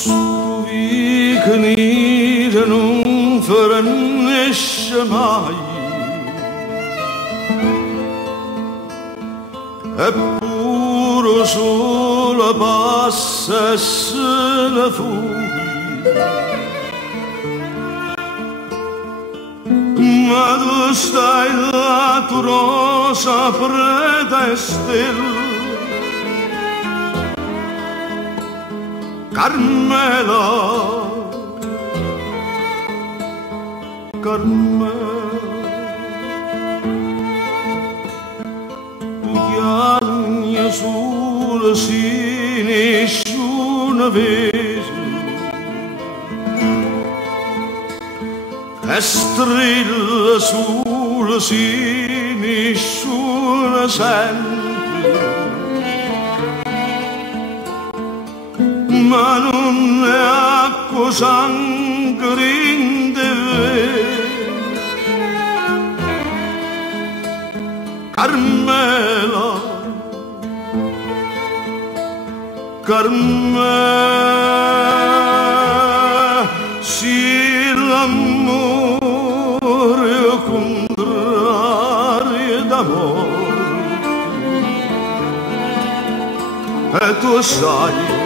Stuvi che nire non fornisce mai, eppure solo passa e se ne fugge. Ma tu stai là, tu rosa preta e stella, Carmela, Carmela, tu chiami sul sì nessuno vede, e strilla sul sì nessuno sente. Ma non è acqua sangue in te, Carmela, Carmela, sì l'amore contrario d'amore, e tu sai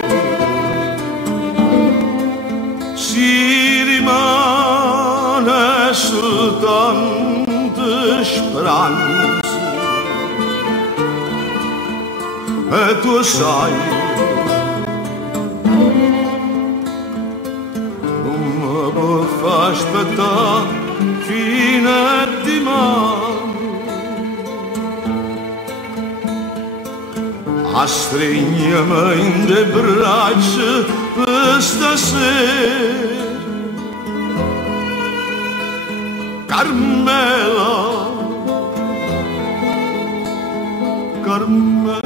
si rimane soltanto speranza, e tu sai non mi può far aspettare fino a domani, a stringermi in le braccia per stasera, Carmela, Carmela.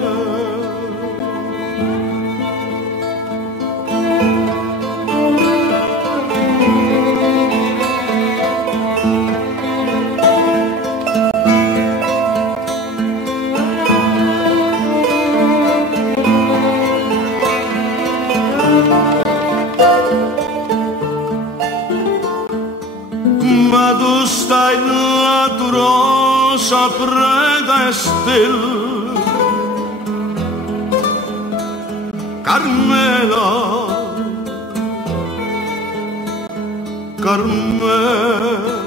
Ma tu stai là, tu rosa preta e stella, Carmela, Carmela.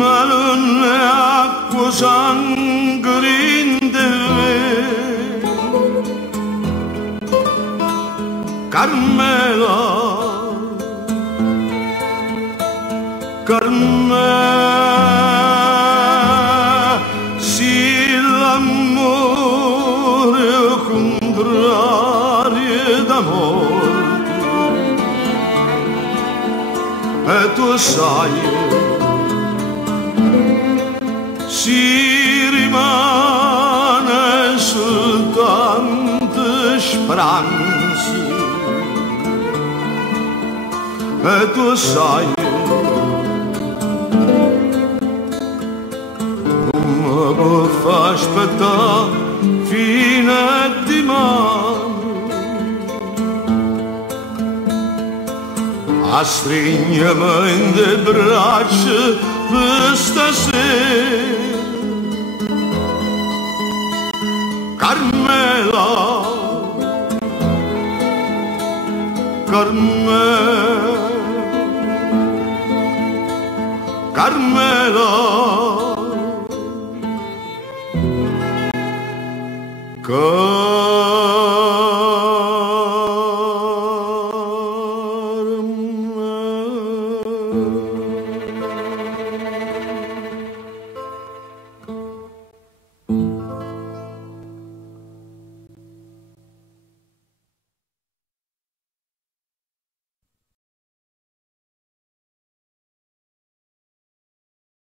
Ma non è acqua sangue in te, Carmela, Carmela, sì l'amore contrario d'amore, e tu sai si rimane soltanto speranza, e tu sai non mi può far aspettare fino a domani, a stringermi in le braccia per stasera, Carmela, Carmela, Carmela, Carmela.